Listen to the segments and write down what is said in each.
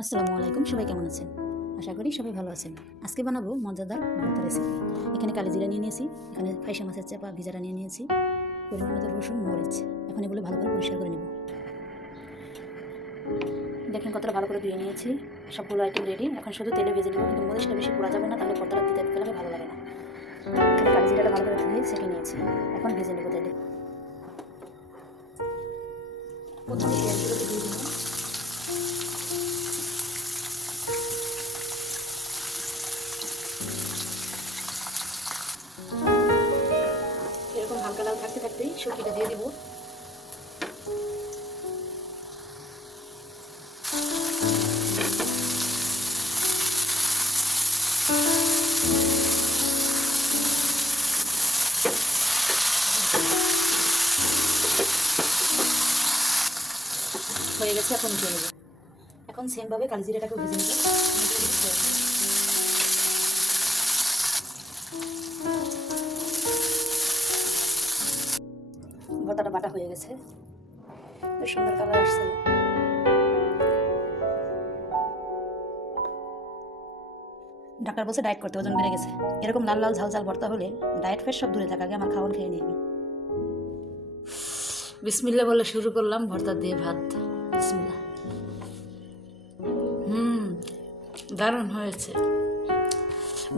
আসসালামু আলাইকুম, সবাই কেমন আছেন? আশা করি সবাই ভালো আছেন। আজকে বানাবো মজাদার ভর্তা রেসিপি। এখানে কালিজিরা নিয়ে নিয়েছি, এখানে ফাইসা মাছের চাপা ভিজাটা নিয়ে নিয়েছি, পরিমাণ মতো রসুন, মরিচ। এখন এগুলো ভালো করে পরিষ্কার করে নেব। দেখেন কতটা ভালো করে ধুয়ে নিয়েছি, সবগুলো আইটেম রেডি। এখন শুধু তেলে ভেজে নেব, কিন্তু মরিচটা বেশি পোড়া যাবে না, তাহলে ভর্তাটা দিতে গেলে ভালো লাগে না। এখানে কালিজিরাটা ভালো করে ধুয়ে সেঁকে নিয়েছি, এখন ভেজে নেব তেলে। প্রথমে পেঁয়াজগুলোকে দিয়ে দেবো। এরকম হালকা লাল থাকতে থাকতেই শুকিটা দিয়ে দিব। হয়ে গেছে, এখন উঠিয়ে নেব। এখন সেমভাবে কালিজিরাটাকে ভেজে নেব। ভর্তাটা বাটা হয়ে গেছে, বেশ সুন্দর কালার আসছে। ডাক্তার বলছে ডায়েট করতে, ওজন বেড়ে গেছে। এরকম লাল লাল ঝাল ঝাল ভর্তা হলে ডায়েট ফেস সব দূরে থাকে, আগে আমার খাওয়ান খেয়ে নিবি। বিসমিল্লাহ বলে শুরু করলাম ভর্তা দিয়ে ভাত। বিসমিল্লাহ। দারুণ হয়েছে।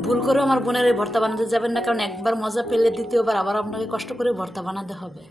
ভুল করে আমার বোনের এই ভর্তা বানাতে যাবেন না, কারণ একবার মজা পেলে দ্বিতীয়বার আবার আপনাকে কষ্ট করে ভর্তা বানাতে হবে।